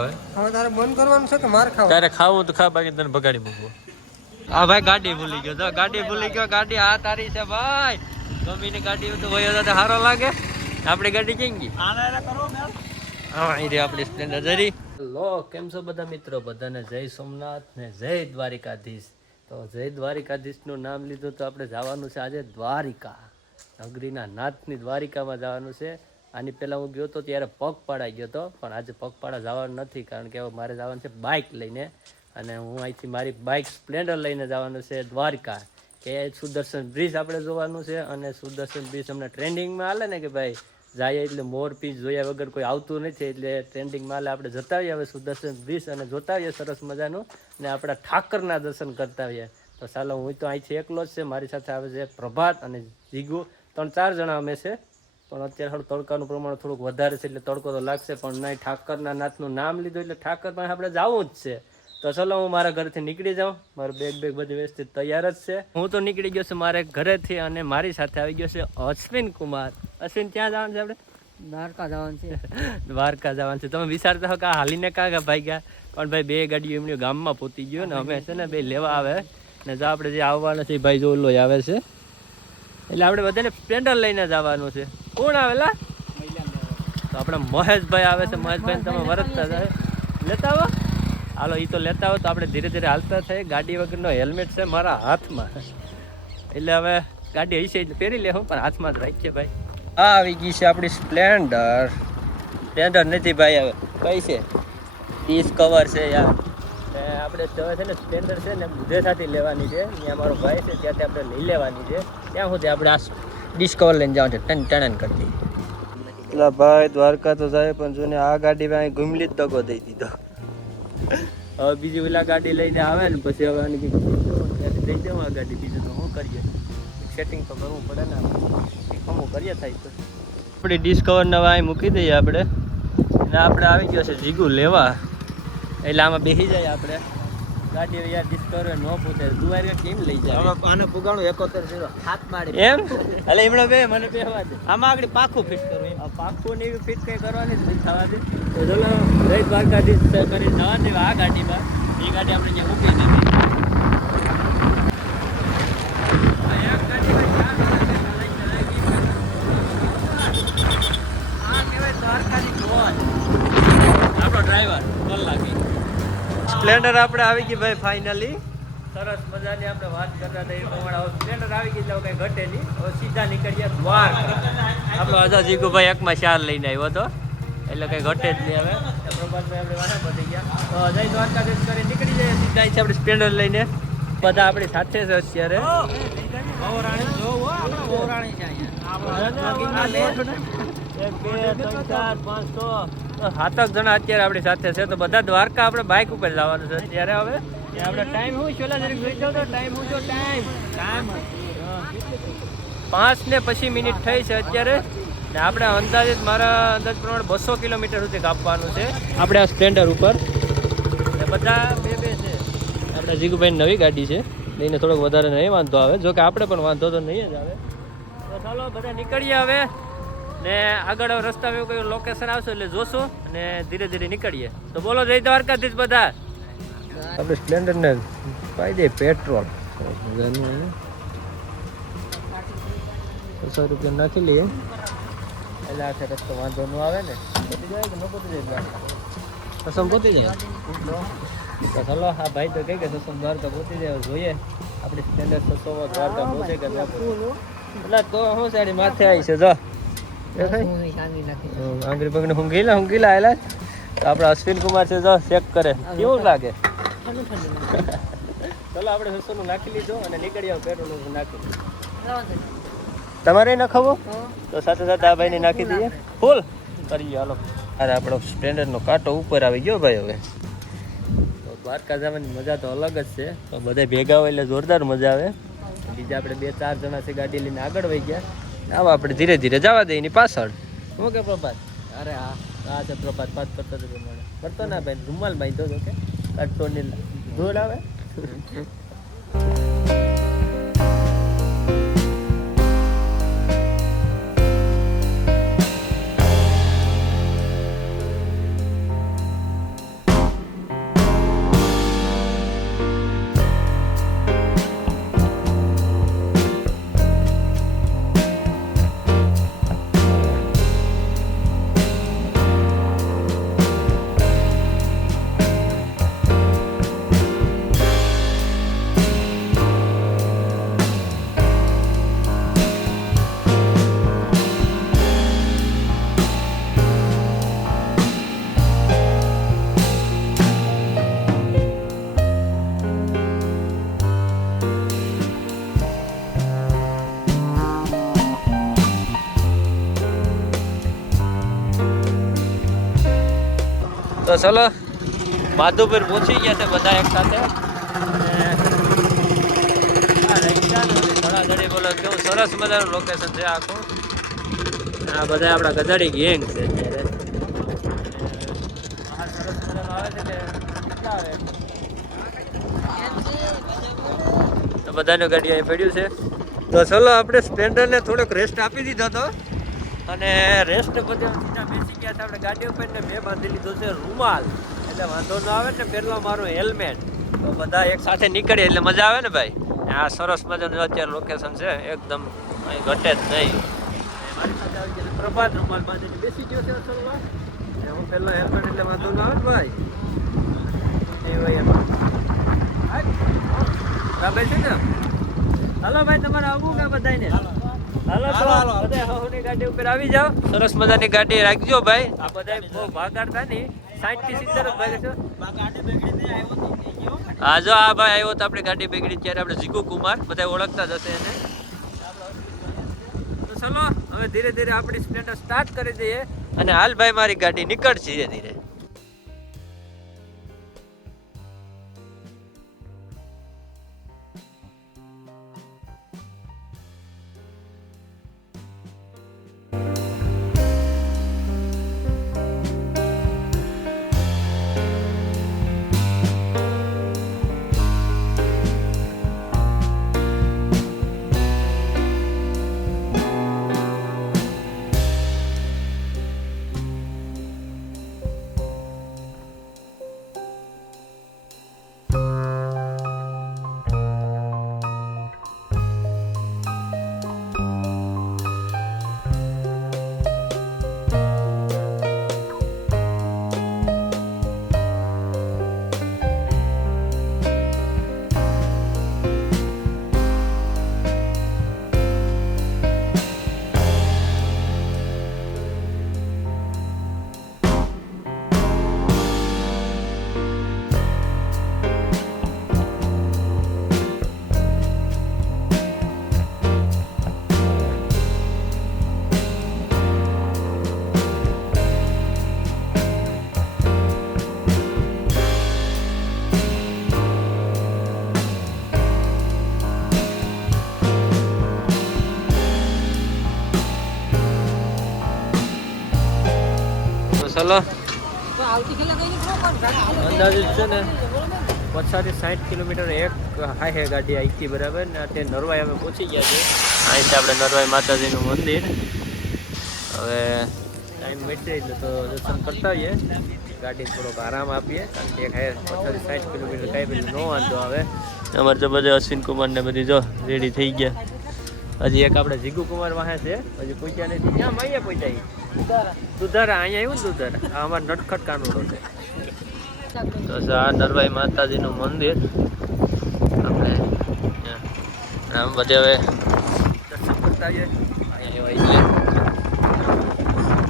હવે? તારે બંધ કરવાનું છે કે માર ખાવા તારે ખાવું તો ખા બાકી તને ભગાડી મૂકવું આ ભાઈ ગાડી ભૂલી ગયો. તો ગાડી ભૂલી ગયો. ગાડી આ તારી છે ભાઈ. મમ્મીની ગાડી તો વયો તો સારો લાગે. આપણી ગાડી કેમ ગઈ? હા અહીં રે આપણી સ્પ્લેન્ડર. જરી. લો કેમ છો બધા મિત્રો? બધાને જય સોમનાથ ને જય દ્વારિકાધીશ. તો જય દ્વારિકાધીશનું નામ લીધું તો આપણે જવાનું છે આજે દ્વારિકા. નગરીના નાથની દ્વારિકામાં જવાનું છે. આની પહેલાં હું ગયો હતો ત્યારે પગપાળા ગયો હતો પણ આજે પગપાળા જવાનું નથી, કારણ કે હવે મારે જવાનું છે બાઇક લઈને. અને હું અહીંથી મારી બાઇક સ્પ્લેન્ડર લઈને જવાનું છે દ્વારકા, કે સુદર્શન બ્રિજ આપણે જોવાનું છે. અને સુદર્શન બ્રિજ હમણાં ટ્રેન્ડિંગમાં હાલે ને કે ભાઈ, જાય એટલે મોર પીસ જોયા વગર કોઈ આવતું નથી, એટલે ટ્રેન્ડિંગમાં આપણે જતા આવીએ હવે સુદર્શન બ્રિજ અને જોતા આવીએ સરસ મજાનું. ને આપણા ઠાકરના દર્શન કરતા આવીએ. તો ચાલો હું તો અહીંથી એકલો જ છે, મારી સાથે આવે છે પ્રભાત અને જીગુ. ત્રણ ચાર જણા અમે છે. પણ અત્યારે થોડું તડકાનું પ્રમાણ થોડુંક વધારે છે એટલે તડકો તો લાગશે પણ નહીં ઠાકરના નાથનું નામ લીધું એટલે ઠાકર પાસે આપણે જવું જ છે. તો ચલો હું મારા ઘરેથી નીકળી જાઉં. મારું બેગ બેગ બધી વ્યવસ્થિત તૈયાર જ છે. હું તો નીકળી ગયો છું મારે ઘરેથી અને મારી સાથે આવી ગયો છે અશ્વિન કુમાર. અશ્વિન ક્યાં જવાનું છે આપણે? દ્વારકા જવાનું છે. દ્વારકા જવાનું છે. તમે વિચારતા હો કે આ હાલીને કાં ભાઈ ગયા? પણ ભાઈ બે ગાડીઓ એમની ગામમાં પહોંચી ગયો ને અમે છે ને બે લેવા આવે. ને જો આપણે જે આવવાના છે એ ભાઈ જો ઓલો આવે છે. એટલે આપણે બધાને પેન્ડલ લઈને જવાનું છે. કોણ આવેલા તો આપણે મહેશભાઈ આવે છે. મહેશભાઈ તમે વરતતા જાય લેતા આવો. હાલો એ તો લેતા આવો. તો આપણે ધીરે ધીરે હાલતા થઈએ. ગાડી વગરનો હેલ્મેટ છે મારા હાથમાં. એટલે હવે ગાડી હશે પહેરી લેવું પણ હાથમાં જ રાખીએ ભાઈ. આ આવી ગઈ છે આપણી સ્પ્લેન્ડર. સ્પ્લેન્ડર નથી ભાઈ હવે કઈ છે? ડીસ કવર છે યાર. આપણે હવે છે ને સ્પ્લેન્ડર છે ને બુધેસાથી લેવાની છે. ત્યાં મારો ભાઈ છે ત્યાંથી આપણે લઈ લેવાની છે. ત્યાં સુધી આપણે આ ડીશ કવર લઈને જવાનું છે. ટન ટનન કરતી એટલે ભાઈ દ્વારકા તો જાય પણ જોને આ ગાડી અહીં ઘૂમલી જ તકો દઈ દીધો. હવે બીજી પેલા ગાડી લઈને આવે ને પછી હવે આની દઈ દેવું આ ગાડી. બીજું તો શું કરીએ? સેટિંગ તો કરવું પડે ને શું કરીએ થાય તો. આપણી ડિસ્કવર નવા અહીં મૂકી દઈએ આપણે. અને આપણે આવી ગયો છે જીગુ લેવા. એટલે આમાં બેસી જાય આપણે. ગાડી યાર ડિસ્કવર ન પૂછે. તું કેમ લઈ જાય? આને ફુગાણું 71 જીરો. હાથ મારી. એમ? એટલે એમણે બે મને બે દે. આમાં આગળ પાખું ફિટ કરવું આ પાખું ને ફિટ કઈ કરવાની જ થવા દે. તો ચલો જય દ્વારકાધીશ કરી જવા દે આ ગાડીમાં. એ ગાડી આપણે જે મૂકી દીધી. આપણો ડ્રાઈવર કલાકી. સ્પ્લેન્ડર આપણે આવી ગઈ ભાઈ ફાઇનલી સરસ મજાની આપણે વાત કરતા હતા એ પ્રમાણે. હવે સ્પ્લેન્ડર આવી ગઈ એટલે હવે કઈ ઘટે નહીં. હવે સીધા નીકળીએ દ્વાર આપણો અજા જીગુભાઈ એકમાં ચાર લઈને આવ્યો હતો. એટલે કઈ ઘટે જ નહીં હવે. તો પ્રભાતભાઈ આપણે વાના પતી ગયા. તો જય દ્વારકાધીશ કરી નીકળી જઈએ સીધા. આપણે સ્પ્લેન્ડર લઈને. બધા આપણી સાથે છે અત્યારે એક બે ત્રણ ચાર પાંચ છ. તો સાતક જણા અત્યારે આપણી સાથે છે, તો બધા દ્વારકા આપણે બાઇક ઉપર જવાનું છે. ત્યારે હવે આપણે ટાઈમ હું છેલ્લા જરીક જોઈ જાવ તો ટાઈમ હું જો ટાઈમ પાંચ ને પછી મિનિટ થઈ છે અત્યારે. ને આપણે અંદાજિત મારા અંદાજ પ્રમાણે બસો કિલોમીટર સુધી કાપવાનું છે આપણે આ સ્પ્લેન્ડર ઉપર. ને બધા બે બે છે. આપણે જીગુભાઈ નવી ગાડી છે. લઈને થોડોક વધારે નહીં વાંધો આવે. જો કે આપણે પણ વાંધો તો નહીં જ આવે. ચાલો, બધા નીકળીએ હવે. ને આગળ રસ્તા રસ્તામાં એવું કયું લોકેશન આવશે એટલે જોશું અને ધીરે ધીરે નીકળીએ. તો બોલો જય દ્વારકાધીશ બધા. આપણે સ્પ્લેન્ડર ને પાઈ દે પેટ્રોલ. સો રૂપિયા નાખી લઈએ. એટલે આખે રસ્તો વાંધો ન આવે ને. પતી જાય કે ન પતી જાય? દ્વારકા પતી જાય ચલો હા ભાઈ તો કહે કે સસમ દ્વારકા પહોંચી જાય જોઈએ. આપણે સ્પ્લેન્ડર સસો દ્વારકા પહોંચે કે એટલે તો હું સાડી માથે આવી છે જો. આંગળી પગને હુંગીલા હુંગીલા આયેલા તો આપણે અશ્વિન કુમાર છે જો ચેક કરે. કેવું લાગે? ચલો આપણે સસોનું નાખી લીધો અને નીકળી આવ પેટ્રોલ નાખી. તમારે નખાવો? તો સાથે સાથે આ ભાઈને નાખી દઈએ. ફૂલ? કરીએ હાલો. અરે આપણો સ્પ્લેન્ડરનો કાંટો ઉપર આવી ગયો ભાઈ હવે. તો દ્વારકા જવાની મજા તો અલગ જ છે. તો બધા ભેગા હોય એટલે જોરદાર મજા આવે. બીજા આપણે બે ચાર જણા છે ગાડી લઈને આગળ વહી ગયા. આવા આપણે ધીરે ધીરે જવા દઈએ એની પાછળ. શું કે પ્રભાત? અરે હા હા છે પ્રભાત કરતો હતો પ્રમાણે કરતો ના ભાઈ રૂમાલ બાંધતો હતો કે કાઢતો ને ધૂળ આવે. તો ચલો, માધુપુર પહોંચી ગયા છે બધા એક સાથે. બોલો કેવું સરસ મજાનું લોકેશન છે આખું. આ બધા આપણા ગધાડી ગેંગ છે તો બધાનું ગાડી અહીં પડ્યું છે. તો ચલો, આપણે સ્પ્લેન્ડરને થોડોક રેસ્ટ આપી દીધો હતો અને રેસ્ટ બેસી ગયા છે આપણે ગાડી ઉપર ને મેં બાંધી લીધો છે રૂમાલ. એટલે વાંધો ન આવે ને પહેલાં મારું હેલ્મેટ. તો બધા એક સાથે નીકળીએ એટલે મજા આવે ને ભાઈ? આ સરસ મજાનું અત્યારે લોકેશન છે, એકદમ અહીં ઘટે જ નહીં. પ્રભાત રૂમાલ બાંધીને બેસી ગયો છે હું પહેલો હેલ્મેટ એટલે વાંધો ન આવે ને ભાઈ? એ ભાઈ એમાં. બરાબર છે ને? હાલો ભાઈ, તમારે આવવું કે બધાને હાલો બધા હહોની ગાડી ઉપર આવી જાઓ. સરસ મજાની ગાડી રાખજો ભાઈ. આ બધા બહુ ભાગાડતા નહીં સાઠથી સિત્તેર ભાગે હા જો આ ભાઈ આવ્યો તો આપણી ગાડી બગડી ત્યારે આપણે જીગુ કુમાર બધા ઓળખતા જ હશે એને. તો ચલો હવે ધીરે ધીરે આપણી સ્પ્લેન્ડર સ્ટાર્ટ કરી દઈએ. અને હાલ ભાઈ મારી ગાડી નીકળશે ધીરે ધીરે. અંદાજિત છે ને પચાસથી સાઠ કિલોમીટર એક હાહે ગાડી આઈકી બરાબર, ને અત્યારે નરવાઈ અમે પહોંચી ગયા છે અહીં છે આપણે નરવાઈ માતાજીનું મંદિર. હવે ટાઈમ મળશે એટલે તો દર્શન કરતા હોઈએ ગાડી થોડોક આરામ આપીએ, કારણ કે એક હાઈ પચાસથી સાઠ કિલોમીટર કાંઈ પેલું ન વાંધો આવે. અમારે તો બધા અશ્વિન કુમાર ને બધી જો રેડી થઈ ગયા. હજી એક આપણે જીગુ કુમાર વાહે છે, હજી પૂછ્યા નથી, ક્યાં અહીંયા પૂછાય દુધારા. અહીંયા આવ્યું ને અમારે અમારો નટખટ કાનુડો છે. તો આ નરવાઈ માતાજીનું મંદિર. આપણે આમ બધે હવે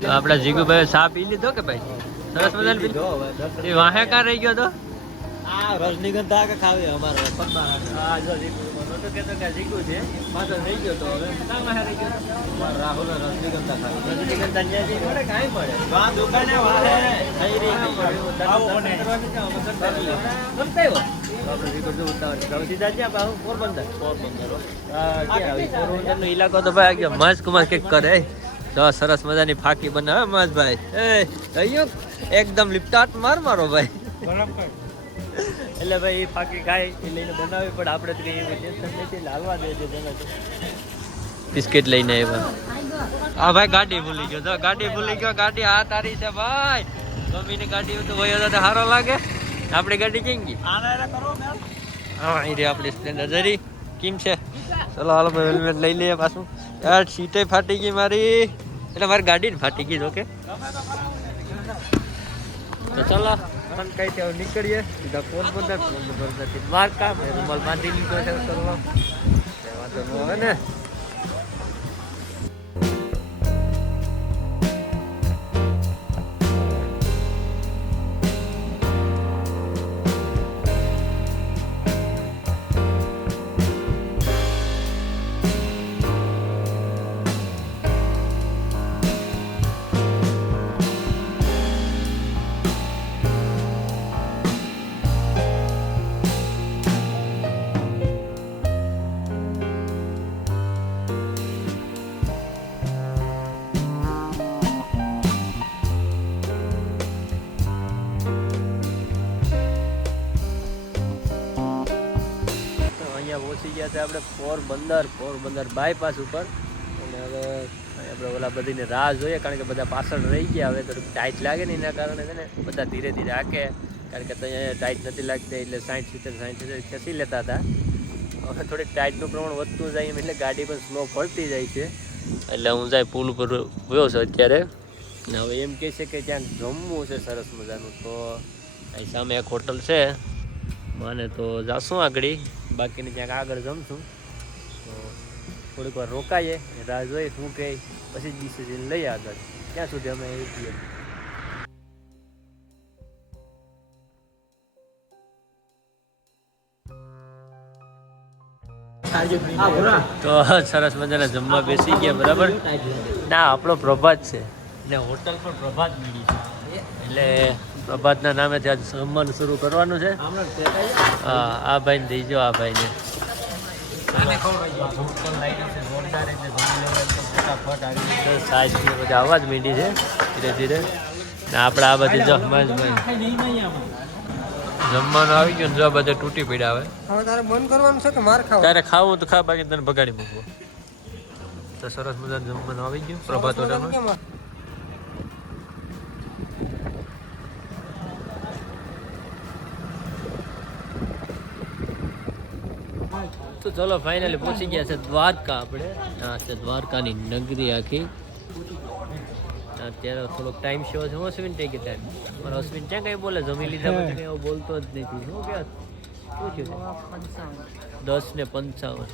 તો આપણા જીગુભાઈ સાપ પી લીધો કે ભાઈ? સરસ મજાને પી લીધો? એ વાહે કાં રહી ગયો તો? આ રજનીગંધા કે ખાવી અમારે? પગમાં હા જો જીગુ નહોતો કહેતો કે આ છે. પાછો રહી ગયો તો હવે. ગયો. રાહુલ દુકાને થઈ રહી આવો મને. ઇલાકો તો ભાઈ આગળ મસ્ત કુમાર કંઈક કરે. તો સરસ મજાની ફાકી બનાવે મસ્ત ભાઈ એ અહીંયા એકદમ લિપટાટ માર મારો ભાઈ. એટલે ભાઈ એ ફાકી ખાય એ લઈને બનાવી પણ આપણે તો કઈ એવું ટેન્શન નથી હાલવા દે છે તને બિસ્કિટ લઈને આવ્યા. હા ભાઈ ગાડી ભૂલી ગયો તો ગાડી ભૂલી ગયો ગાડી આ તારી છે ભાઈ. મમ્મીની ગાડી તો વયો તો સારો લાગે. આપણી ગાડી કેમ ગઈ. હા રહી આપણી સ્પ્લેન્ડર. જરી કેમ છે? ચલો હાલો હેલ્મેટ લઈ લઈએ પાછું. યાર સીટે ફાટી ગઈ મારી. એટલે મારી ગાડી ને ફાટી ગઈ જોકે. તો ચલો. પણ કઈ ત્યાં નીકળીએ. સીધા ફોન બંધ ફોન બંધ નથી માર કામ. રૂમાલ બાંધી લીધો છે કરવા વાંધો ન હે ને. ગયા છે આપણે પોરબંદર પોરબંદર બાયપાસ ઉપર. અને હવે આપણે ઓલા બધીને રાહ જોઈએ, કારણ કે બધા પાછળ રહી ગયા. હવે થોડુંક ટાઈટ લાગે ને એના કારણે છે ને, બધા ધીરે ધીરે હાકે. કારણ કે ત્યાં ટાઈટ નથી લાગતી, એટલે સાઠ સિત્તેર સાઠ સિત્તેર ખેંચી લેતા હતા. હવે થોડીક ટાઈટનું પ્રમાણ વધતું જાય એમ એટલે ગાડી પણ સ્લો ફરતી જાય છે. એટલે હું જાય પુલ ઉપર ગયો છું અત્યારે. ને હવે એમ કહે છે કે ત્યાં જમવું છે સરસ મજાનું. તો અહીં સામે એક હોટલ છે. મને તો જાશું આગળ. બાકીને ક્યાંક આગળ જમશું. તો થોડીક વાર રોકાઈએ રાહ જોઈએ શું કહે. પછી જ ડિસિઝન લઈએ આગળ. ત્યાં સુધી અમે એ છીએ. તો સરસ મજાના જમવા બેસી ગયા બરાબર? ના આપણો પ્રભાત છે. ને હોટલ પણ પ્રભાત મળી છે. એટલે પ્રભાતના નામે ત્યાં જમવાનું શરૂ કરવાનું છે. હા આ ભાઈને દઈજો આ ભાઈને. ભૂખ પણ લાગી છે જોરદાર એટલે જમી લેવાય તો ફટાફટ આવી રીતે સાઈઝ ને બધા આવવા જ માંડી છે ધીરે ધીરે. ને આપણે આ બધી જમવા જમવાનું આવી ગયું ને જો આ બધા તૂટી પડ્યા હવે. તારે મન કરવાનું છે કે માર ખાવ તારે ખાવું તો ખા બાકી તને ભગાડી મૂકવો તો સરસ મજાનું જમવાનું આવી ગયું પ્રભાત હોટલમાં કેમ આ? તો ચલો ફાઇનલી પહોંચી ગયા છે દ્વારકા આપણે. આ છે દ્વારકાની નગરી આખી. અત્યારે થોડોક ટાઈમ શો છે હું અશ્વિન ગયો ટાઈમ મારો અશ્વિન ક્યાં કંઈ બોલે જમી લીધા પછી એવું બોલતો જ નથી. શું કે શું થયું? દસ ને પંચાવન.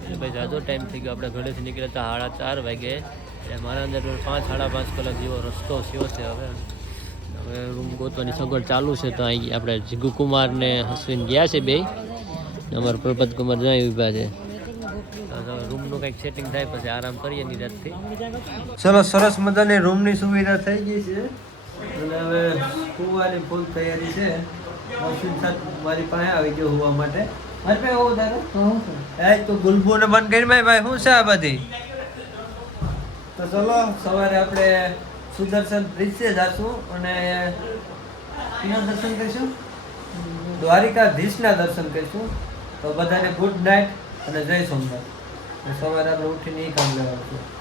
એટલે ભાઈ જાજો ટાઈમ થઈ ગયો. આપણે ઘરેથી નીકળ્યા હતા સાડા ચાર વાગે. એટલે મારા અંદર પાંચ સાડા પાંચ કલાક જેવો રસ્તો થયો છે હવે. હવે રૂમ ગોતવાની સગવડ ચાલુ છે તો અહીં આપણે જીગુકુમાર ને અશ્વિન ગયા છે બે. અમારા પ્રભાત કુમાર જ્યાં ઊભા છે. રૂમનું કંઈક સેટિંગ થાય પછી આરામ કરીએ નિરાતથી ચલો સરસ મજાની રૂમની સુવિધા થઈ ગઈ છે. અને હવે સુવાની ફૂલ તૈયારી છે. મશીન સાથે મારી પાસે આવી ગયો હોવા માટે. મારી પાસે હોવું તારે એ તો ગુલબુને બંધ કરી ભાઈ ભાઈ શું છે આ બધી? તો ચલો સવારે આપણે સુદર્શન બ્રિજે જશું અને એના દર્શન કરીશું? દ્વારિકાધીશના દર્શન કરીશું. તો બધાને ગુડ નાઇટ અને જય સોમનાથ. સવારે આપણે ઉઠીને એ કામ લેવાનું છે.